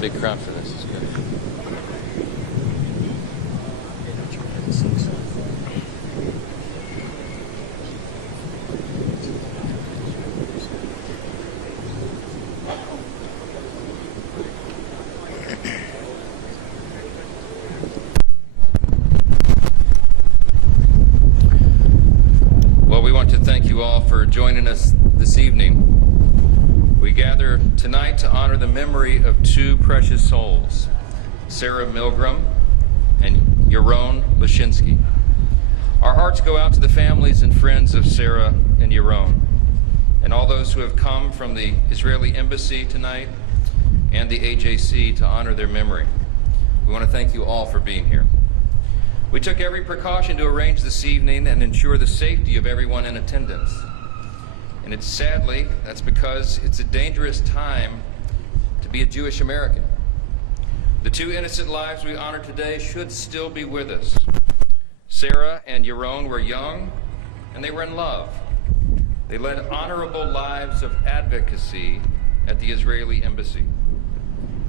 big crowd for this. It's good. Well, we want to thank you all for joining us this evening. We gather tonight to honor the memory of two precious souls, Sarah Milgram and Yuron Lashinsky. Our hearts go out to the families and friends of Sarah and Yuron, and all those who have come from the Israeli embassy tonight and the AJC to honor their memory. We want to thank you all for being here. We took every precaution to arrange this evening and ensure the safety of everyone in attendance. And that's because it's a dangerous time to be a Jewish American. The two innocent lives we honor today should still be with us. Sarah and Yuron were young, and they were in love. They led honorable lives of advocacy at the Israeli embassy.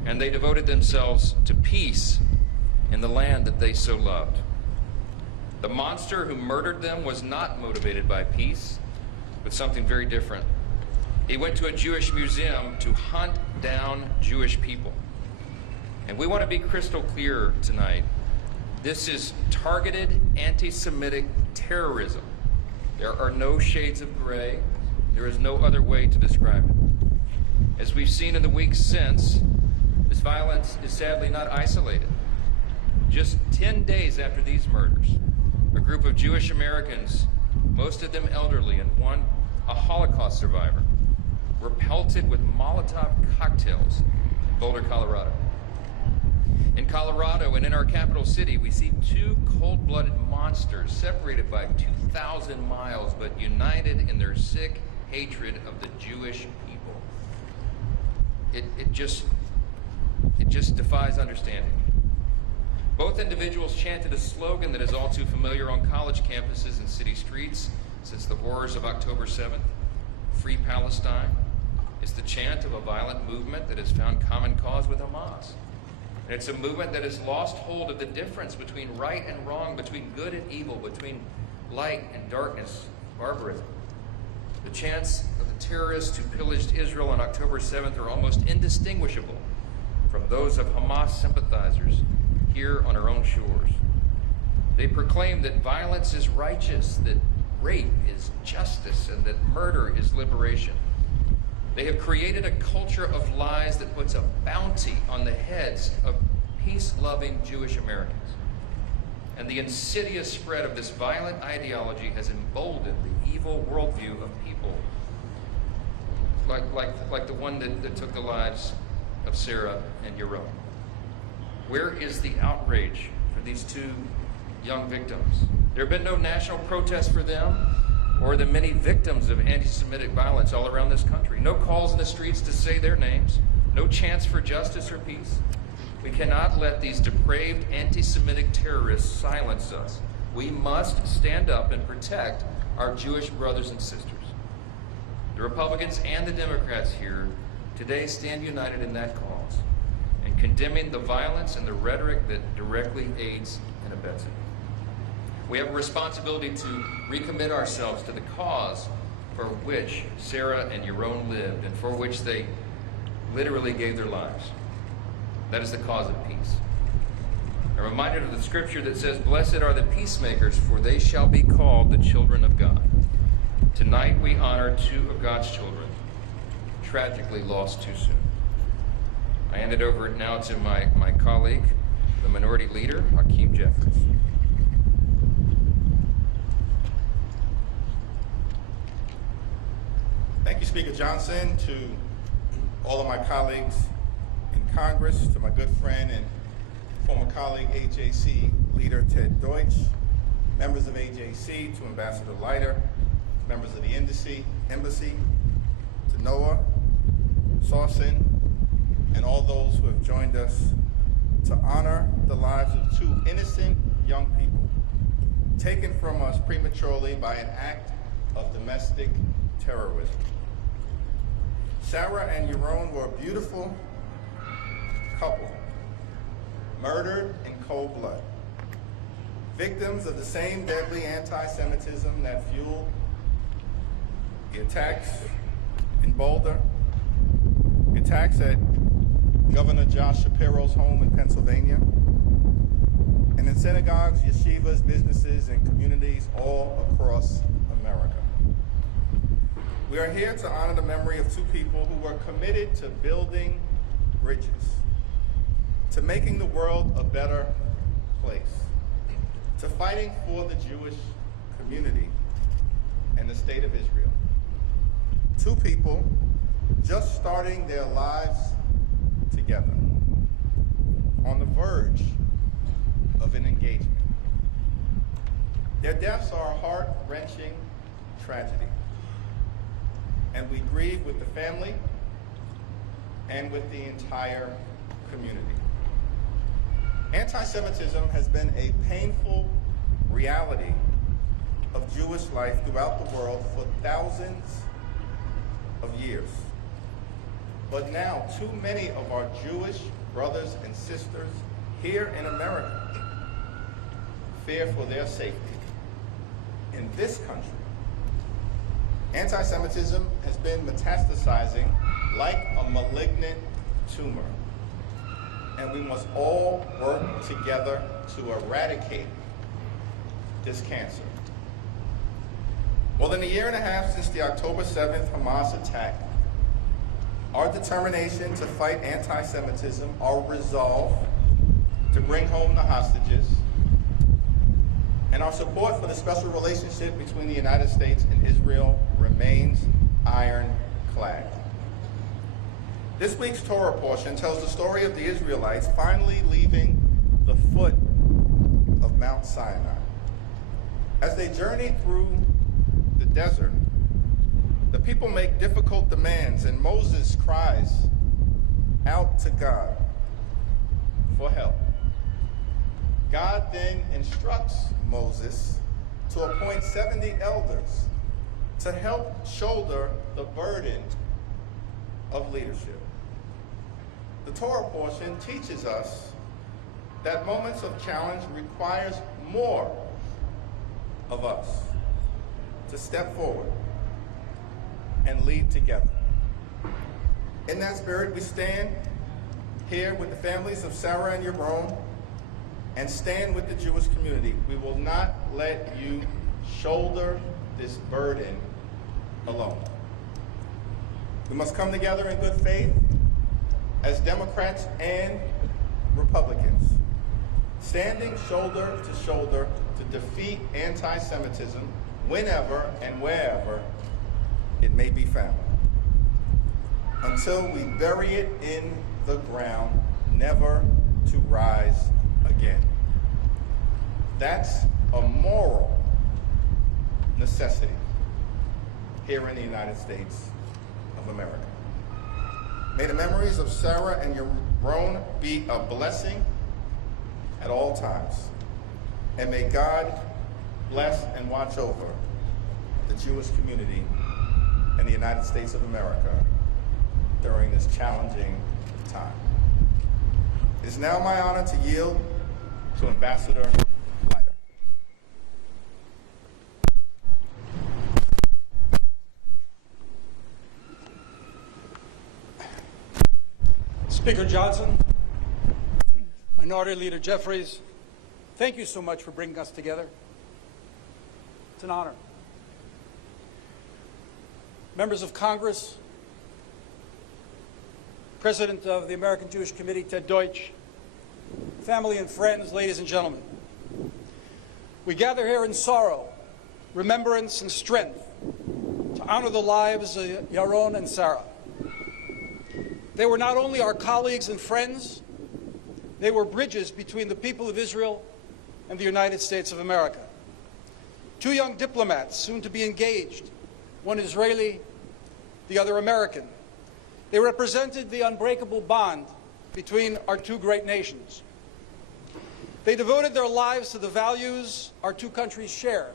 And they devoted themselves to peace in the land that they so loved. The monster who murdered them was not motivated by peace, but something very different. He went to a Jewish museum to hunt down Jewish people. And we want to be crystal clear tonight. This is targeted anti-Semitic terrorism. There are no shades of gray. There is no other way to describe it. As we've seen in the weeks since, this violence is sadly not isolated. Just 10 days after these murders, a group of Jewish Americans, most of them elderly and one a Holocaust survivor, were pelted with Molotov cocktails in Boulder, Colorado. In Colorado and in our capital city, we see two cold-blooded monsters separated by 2,000 miles, but united in their sick hatred of the Jewish people. It just defies understanding. Both individuals chanted a slogan that is all too familiar on college campuses and city streets since the horrors of October 7th, Free Palestine. It's the chant of a violent movement that has found common cause with Hamas. And it's a movement that has lost hold of the difference between right and wrong, between good and evil, between light and darkness, barbarism. The chants of the terrorists who pillaged Israel on October 7th are almost indistinguishable from those of Hamas sympathizers here on our own shores. They proclaim that violence is righteous, that rape is justice, and that murder is liberation. They have created a culture of lies that puts a bounty on the heads of peace-loving Jewish Americans. And the insidious spread of this violent ideology has emboldened the evil worldview of people like the one that took the lives of Sarah and Yuron. Where is the outrage for these two young victims? There have been no national protest for them or the many victims of anti-Semitic violence all around this country. No calls in the streets to say their names. No chants for justice or peace. We cannot let these depraved anti-Semitic terrorists silence us. We must stand up and protect our Jewish brothers and sisters. The Republicans and the Democrats here today stand united in that cause and condemning the violence and the rhetoric that directly aids and abets it. We have a responsibility to recommit ourselves to the cause for which Sarah and Yuron lived and for which they literally gave their lives. That is the cause of peace. I'm reminded of the scripture that says, "Blessed are the peacemakers, for they shall be called the children of God." Tonight we honor two of God's children, tragically lost too soon. I hand it over now to my colleague, the Minority Leader, Hakeem Jeffries. Thank you, Speaker Johnson, to all of my colleagues in Congress, to my good friend and former colleague, AJC Leader Ted Deutsch, members of AJC, to Ambassador Leiter, members of the embassy, to Noah, Sawson, and all those who have joined us to honor the lives of two innocent young people taken from us prematurely by an act of domestic terrorism. Sarah and Yuron were beautiful, couple, murdered in cold blood, victims of the same deadly anti-Semitism that fueled the attacks in Boulder, the attacks at Governor Josh Shapiro's home in Pennsylvania, and in synagogues, yeshivas, businesses, and communities all across America. We are here to honor the memory of two people who were committed to building bridges, to making the world a better place, to fighting for the Jewish community and the state of Israel. Two people just starting their lives together, on the verge of an engagement. Their deaths are a heart-wrenching tragedy, and we grieve with the family and with the entire community. Anti-Semitism has been a painful reality of Jewish life throughout the world for thousands of years. But now, too many of our Jewish brothers and sisters here in America fear for their safety. In this country, anti-Semitism has been metastasizing like a malignant tumor, and we must all work together to eradicate this cancer. More than a year and a half since the October 7th Hamas attack, our determination to fight anti-Semitism, our resolve to bring home the hostages, and our support for the special relationship between the United States and Israel remains ironclad. This week's Torah portion tells the story of the Israelites finally leaving the foot of Mount Sinai. As they journey through the desert, the people make difficult demands, and Moses cries out to God for help. God then instructs Moses to appoint 70 elders to help shoulder the burden of leadership. The Torah portion teaches us that moments of challenge requires more of us to step forward and lead together. In that spirit, we stand here with the families of Sarah and Yuron and stand with the Jewish community. We will not let you shoulder this burden alone. We must come together in good faith as Democrats and Republicans, standing shoulder to shoulder to defeat anti-Semitism whenever and wherever it may be found, until we bury it in the ground, never to rise again. That's a moral necessity here in the United States of America. May the memories of Sarah and Yuron be a blessing at all times, and may God bless and watch over the Jewish community in the United States of America during this challenging time. It is now my honor to yield to Ambassador Leiter. Speaker Johnson, Minority Leader Jeffries, thank you so much for bringing us together. It's an honor. Members of Congress, President of the American Jewish Committee, Ted Deutsch, family and friends, ladies and gentlemen. We gather here in sorrow, remembrance, and strength to honor the lives of Yuron and Sarah. They were not only our colleagues and friends, they were bridges between the people of Israel and the United States of America. Two young diplomats, soon to be engaged, one Israeli, the other American. They represented the unbreakable bond between our two great nations. They devoted their lives to the values our two countries share,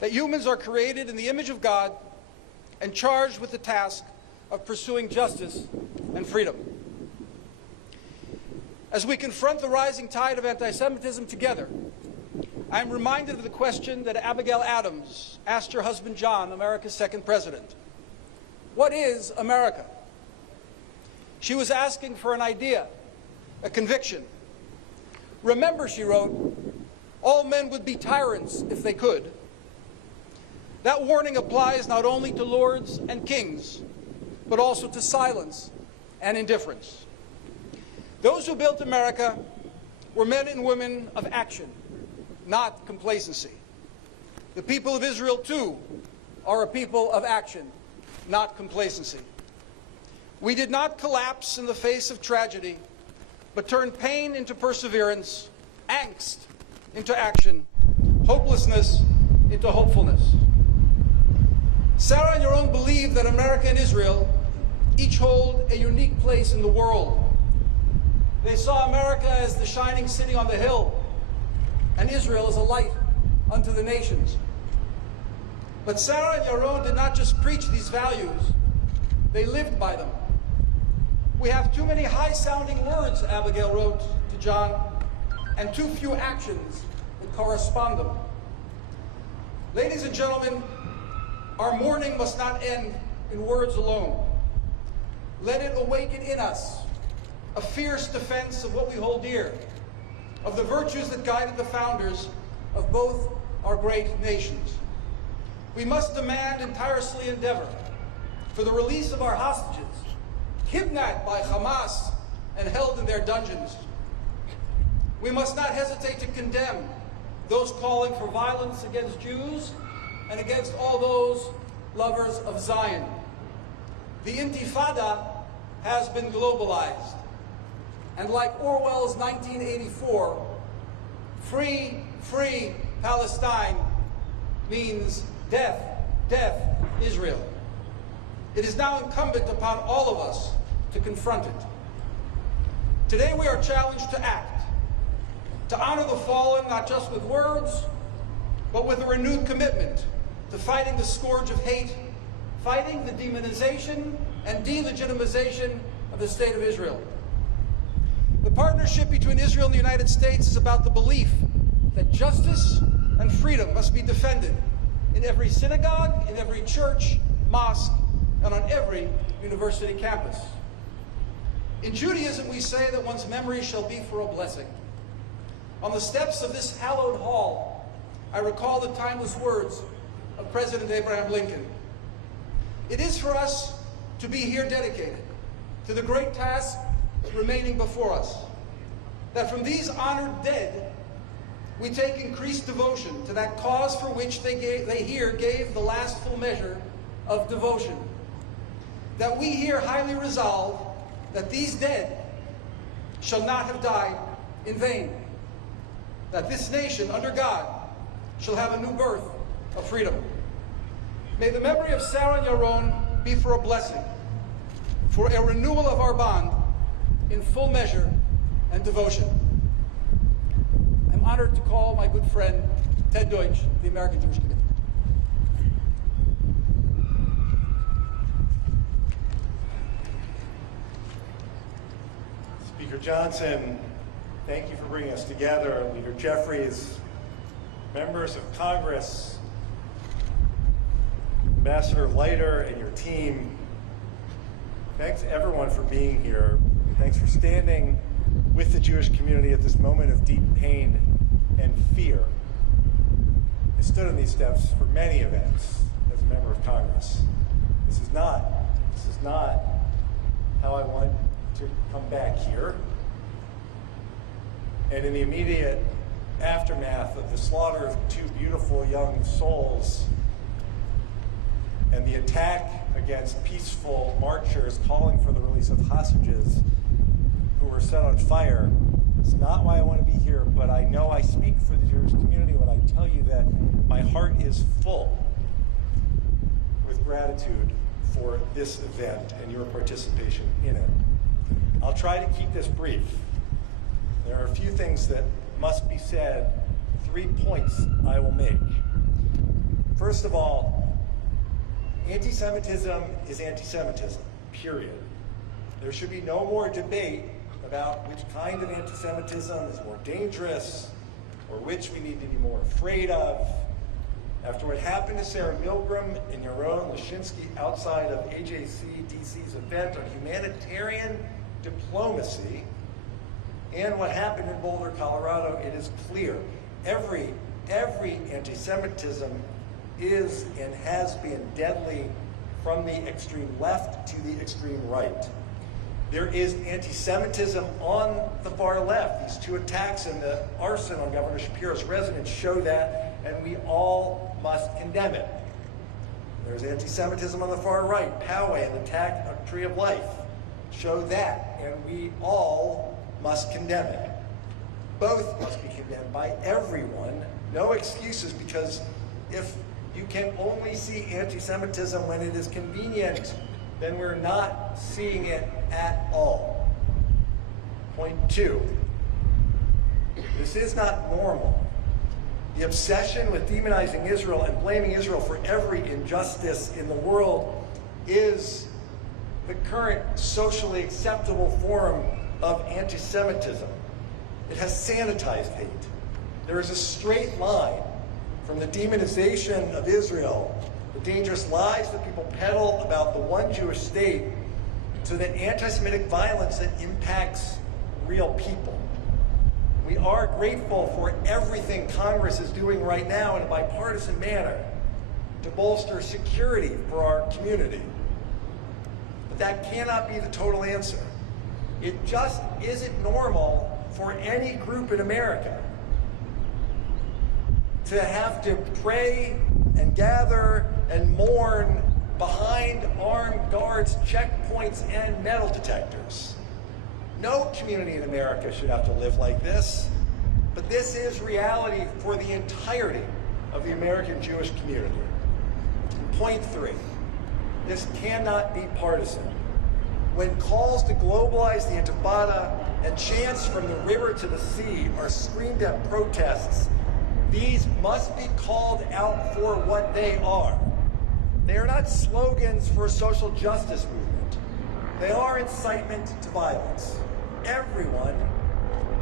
that humans are created in the image of God and charged with the task of pursuing justice and freedom. As we confront the rising tide of anti-Semitism together, I'm reminded of the question that Abigail Adams asked her husband John, America's second president. What is America? She was asking for an idea, a conviction. Remember, she wrote, all men would be tyrants if they could. That warning applies not only to lords and kings, but also to silence and indifference. Those who built America were men and women of action, not complacency. The people of Israel, too, are a people of action, not complacency. We did not collapse in the face of tragedy, but turned pain into perseverance, angst into action, hopelessness into hopefulness. Sarah and Yuron believe that America and Israel each hold a unique place in the world. They saw America as the shining city on the hill, and Israel as a light unto the nations. But Sarah and Yuron did not just preach these values, they lived by them. We have too many high-sounding words, Abigail wrote to John, and too few actions that correspond them. Ladies and gentlemen, our mourning must not end in words alone. Let it awaken in us a fierce defense of what we hold dear, of the virtues that guided the founders of both our great nations. We must demand and tirelessly endeavor for the release of our hostages, kidnapped by Hamas and held in their dungeons. We must not hesitate to condemn those calling for violence against Jews and against all those lovers of Zion. The Intifada has been globalized, and like Orwell's 1984, free, free Palestine means death, death, Israel. It is now incumbent upon all of us to confront it. Today we are challenged to act, to honor the fallen not just with words, but with a renewed commitment to fighting the scourge of hate, fighting the demonization and delegitimization of the State of Israel. The partnership between Israel and the United States is about the belief that justice and freedom must be defended in every synagogue, in every church, mosque, and on every university campus. In Judaism, we say that one's memory shall be for a blessing. On the steps of this hallowed hall, I recall the timeless words of President Abraham Lincoln. It is for us to be here dedicated to the great task remaining before us, that from these honored dead, we take increased devotion to that cause for which they here gave the last full measure of devotion. That we here highly resolve that these dead shall not have died in vain. That this nation, under God, shall have a new birth of freedom. May the memory of Sarah and Yuron be for a blessing, for a renewal of our bond in full measure and devotion. I'm honored to call my good friend, Ted Deutsch, the American Jewish Committee. Speaker Johnson, thank you for bringing us together. Leader Jeffries, members of Congress, Ambassador Leiter and your team, thanks everyone for being here. Thanks for standing with the Jewish community at this moment of deep pain and fear. I stood on these steps for many events as a member of Congress. This is not how I want to come back here. And in the immediate aftermath of the slaughter of two beautiful young souls and the attack against peaceful marchers calling for the release of hostages who were set on fire, it's not why I want to be here, but I know I speak for the Jewish community when I tell you that my heart is full with gratitude for this event and your participation in it. I'll try to keep this brief. There are a few things that must be said, 3 points I will make. First of all, anti-Semitism is anti-Semitism, period. There should be no more debate about which kind of anti-Semitism is more dangerous or which we need to be more afraid of. After what happened to Sarah Milgram and Yuron outside of AJC DC's event on humanitarian diplomacy, and what happened in Boulder, Colorado, it is clear every anti-Semitism is and has been deadly, from the extreme left to the extreme right. There is anti-Semitism on the far left. These two attacks and the arson on Governor Shapiro's residence show that, and we all must condemn it. There's anti-Semitism on the far right. Poway and the attack on Tree of Life show that, and we all must condemn it. Both must be condemned by everyone. No excuses, because if you can only see anti-Semitism when it is convenient, then we're not seeing it at all. Point 2, this is not normal. The obsession with demonizing Israel and blaming Israel for every injustice in the world is the current socially acceptable form of anti-Semitism. It has sanitized hate. There is a straight line from the demonization of Israel, the dangerous lies that people peddle about the one Jewish state, to the anti-Semitic violence that impacts real people. We are grateful for everything Congress is doing right now in a bipartisan manner to bolster security for our community. But that cannot be the total answer. It just isn't normal for any group in America to have to pray and gather and mourn behind armed guards, checkpoints, and metal detectors. No community in America should have to live like this, but this is reality for the entirety of the American Jewish community. Point 3, this cannot be partisan. When calls to globalize the Intifada and chants from the river to the sea are screamed at protests, these must be called out for what they are. They are not slogans for a social justice movement. They are incitement to violence. Everyone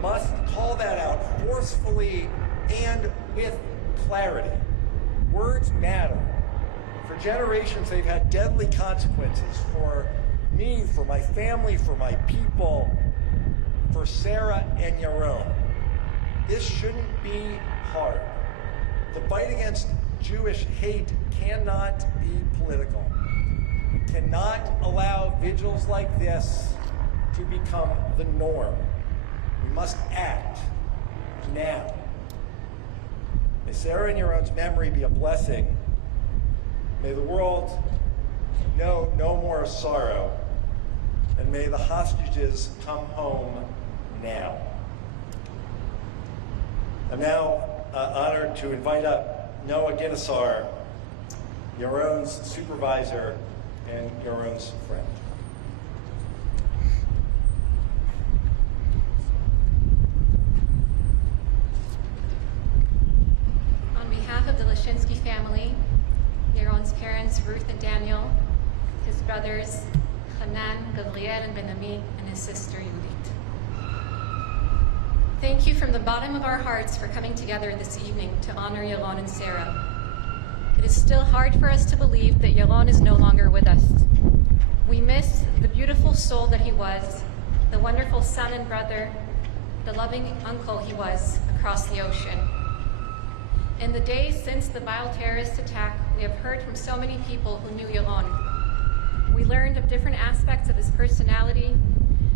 must call that out forcefully and with clarity. Words matter. For generations, they've had deadly consequences for me, for my family, for my people, for Sarah and Yuron. This shouldn't be hard. The fight against Jewish hate cannot be political. We cannot allow vigils like this to become the norm. We must act now. May Sarah and Yuron's memory be a blessing. May the world know no more sorrow, and may the hostages come home now. I'm now honored to invite up Noah Guinnessar, Yuron's supervisor and Yuron's friend. On behalf of the Lashinsky family, Yuron's parents, Ruth and Daniel, his brothers, Hanan, Gabriel, and Benami, and his sister, Judith. Thank you from the bottom of our hearts for coming together this evening to honor Yuron and Sarah. It is still hard for us to believe that Yuron is no longer with us. We miss the beautiful soul that he was, the wonderful son and brother, the loving uncle he was across the ocean. In the days since the vile terrorist attack, we have heard from so many people who knew Yuron. We learned of different aspects of his personality,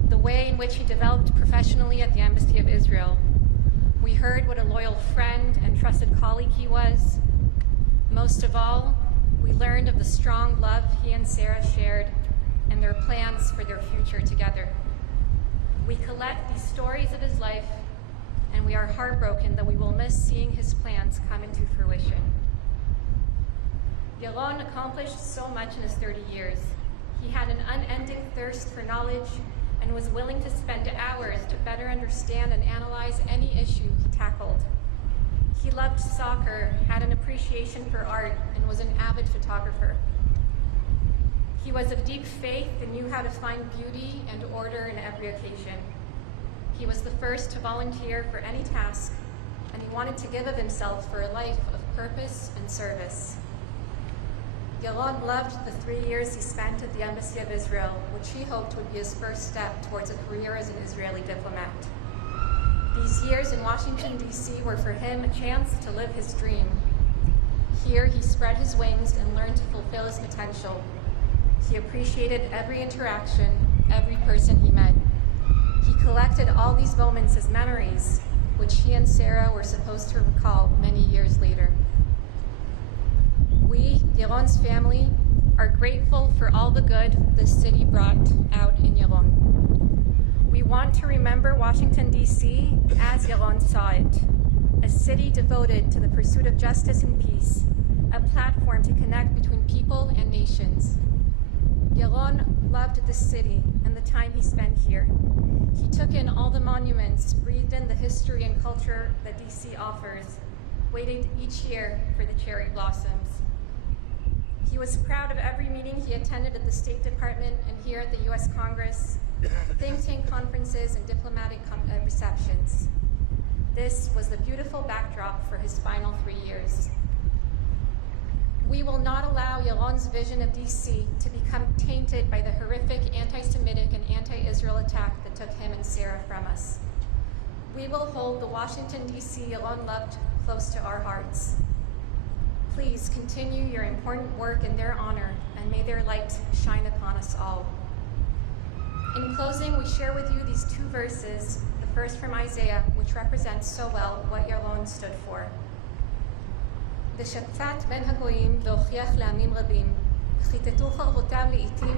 the way in which he developed professionally at the Embassy of Israel. We heard what a loyal friend and trusted colleague he was. Most of all, we learned of the strong love he and Sarah shared and their plans for their future together. We collect these stories of his life, and we are heartbroken that we will miss seeing his plans come into fruition. Yuron accomplished so much in his 30 years. He had an unending thirst for knowledge and was willing to spend hours to better understand and analyze any issue he tackled. He loved soccer, had an appreciation for art, and was an avid photographer. He was of deep faith and knew how to find beauty and order in every occasion. He was the first to volunteer for any task, and he wanted to give of himself for a life of purpose and service. Yuron loved the 3 years he spent at the Embassy of Israel, which he hoped would be his first step towards a career as an Israeli diplomat. These years in Washington, D.C. were for him a chance to live his dream. Here, he spread his wings and learned to fulfill his potential. He appreciated every interaction, every person he met. He collected all these moments as memories, which he and Sarah were supposed to recall many years later. We, Yuron's family, are grateful for all the good this city brought out in Yuron. We want to remember Washington, D.C. as Yuron saw it, a city devoted to the pursuit of justice and peace, a platform to connect between people and nations. Yuron loved this city and the time he spent here. He took in all the monuments, breathed in the history and culture that D.C. offers, waited each year for the cherry blossoms. He was proud of every meeting he attended at the State Department and here at the U.S. Congress, think tank conferences and diplomatic receptions. This was the beautiful backdrop for his final 3 years. We will not allow Yuron's vision of D.C. to become tainted by the horrific anti-Semitic and anti-Israel attack that took him and Sarah from us. We will hold the Washington, D.C. Yuron loved close to our hearts. Please continue your important work in their honor, and may their light shine upon us all. In closing, we share with you these 2 verses, the first from Isaiah, which represents so well what Yuron stood for. ושפט בין הגויים והוכיח לעמים רבים, וכיתתו חרבותם לעתים,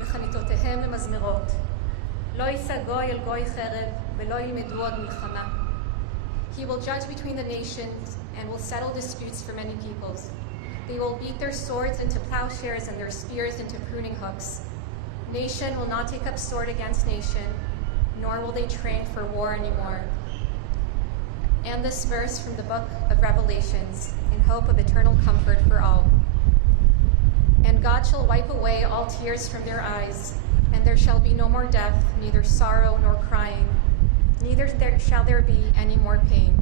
וחניתותיהם למזמרות. לא יישא גוי אל גוי חרב, ולא ילמדו עוד מלחמה. He will judge between the nations and will settle disputes for many peoples. They will beat their swords into plowshares and their spears into pruning hooks. Nation will not take up sword against nation, nor will they train for war anymore. And this verse from the book of Revelations, in hope of eternal comfort for all. And God shall wipe away all tears from their eyes, and there shall be no more death, neither sorrow nor crying, neither shall there be any more pain,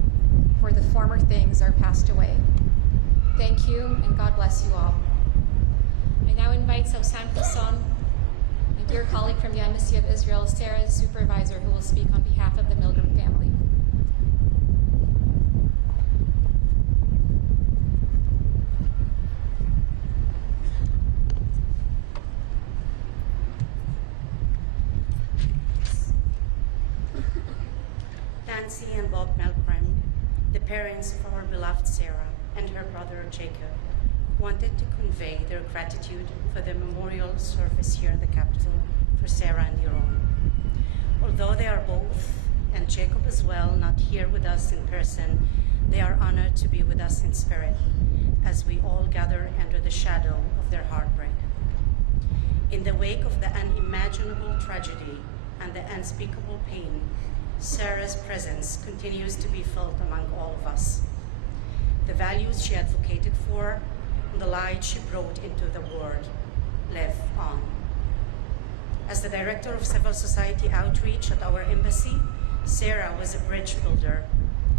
for the former things are passed away. Thank you, and God bless you all. I now invite Sausan Hassan, my dear colleague from the Embassy of Israel, Sarah's supervisor, who will speak on behalf of the Milgram family. Nancy and Bob Milgram, the parents of our beloved Sarah and her brother Jacob, wanted to convey their gratitude for the memorial service here in the Capitol for Sarah and Yuron. Although they are both, and Jacob as well, not here with us in person, they are honored to be with us in spirit as we all gather under the shadow of their heartbreak. In the wake of the unimaginable tragedy and the unspeakable pain, Sarah's presence continues to be felt among all of us. The values she advocated for and the light she brought into the world live on. As the director of civil society outreach at our embassy, Sarah was a bridge builder,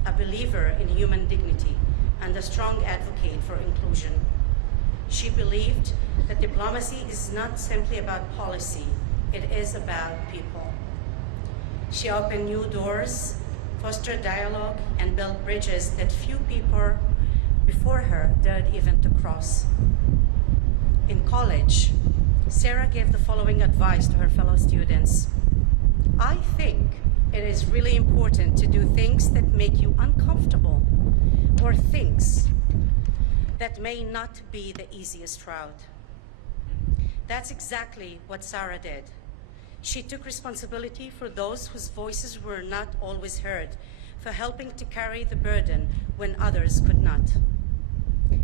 a believer in human dignity, and a strong advocate for inclusion. She believed that diplomacy is not simply about policy, it is about people. She opened new doors, fostered dialogue, and built bridges that few people before her dared even to cross. In college, Sarah gave the following advice to her fellow students. I think it is really important to do things that make you uncomfortable, or things that may not be the easiest route. That's exactly what Sarah did. She took responsibility for those whose voices were not always heard, for helping to carry the burden when others could not.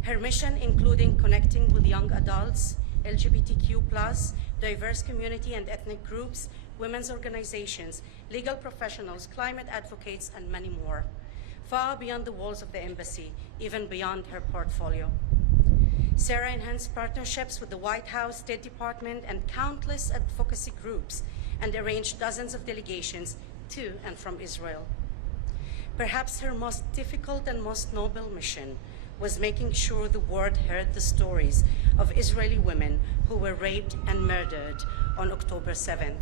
Her mission, including connecting with young adults, LGBTQ+, diverse community and ethnic groups, women's organizations, legal professionals, climate advocates, and many more, far beyond the walls of the embassy, even beyond her portfolio. Sarah enhanced partnerships with the White House, State Department, and countless advocacy groups, and arranged dozens of delegations to and from Israel. Perhaps her most difficult and most noble mission was making sure the world heard the stories of Israeli women who were raped and murdered on October 7th.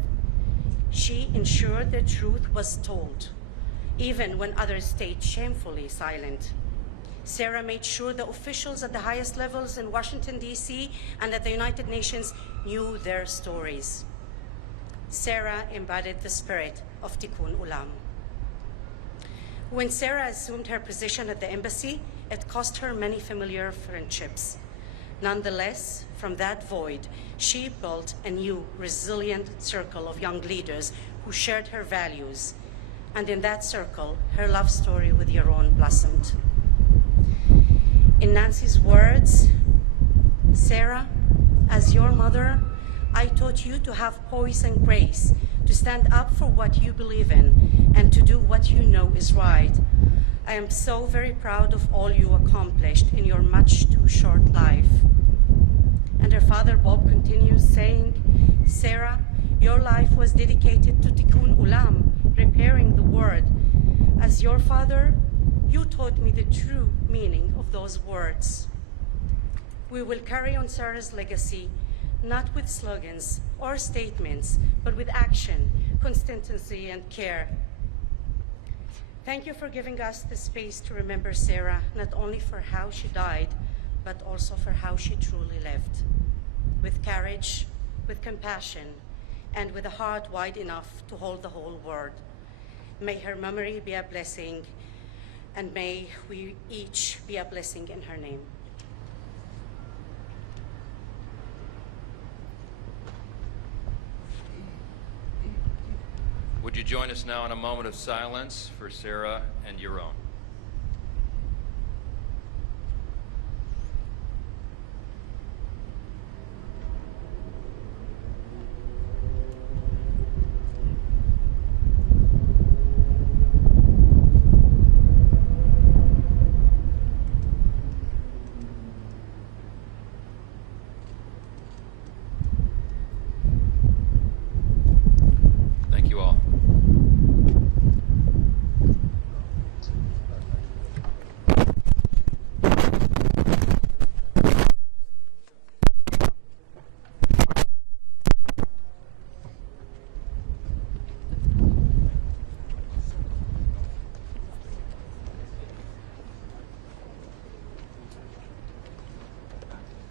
She ensured the truth was told, even when others stayed shamefully silent. Sarah made sure the officials at the highest levels in Washington, D.C. and at the United Nations knew their stories. Sarah embodied the spirit of Tikkun Ulam. When Sarah assumed her position at the embassy, it cost her many familiar friendships. Nonetheless, from that void, she built a new, resilient circle of young leaders who shared her values. And in that circle, her love story with Yuron blossomed. In Nancy's words, Sarah, as your mother, I taught you to have poise and grace, to stand up for what you believe in, and to do what you know is right. I am so very proud of all you accomplished in your much too short life. And her father, Bob, continues saying, Sarah, your life was dedicated to Tikkun Ulam, repairing the world. As your father, you taught me the true meaning of those words. We will carry on Sarah's legacy, not with slogans or statements, but with action, consistency, and care. Thank you for giving us the space to remember Sarah, not only for how she died, but also for how she truly lived. With courage, with compassion, and with a heart wide enough to hold the whole world. May her memory be a blessing, and may we each be a blessing in her name. Would you join us now in a moment of silence for Sarah and Yuron? Thank you all.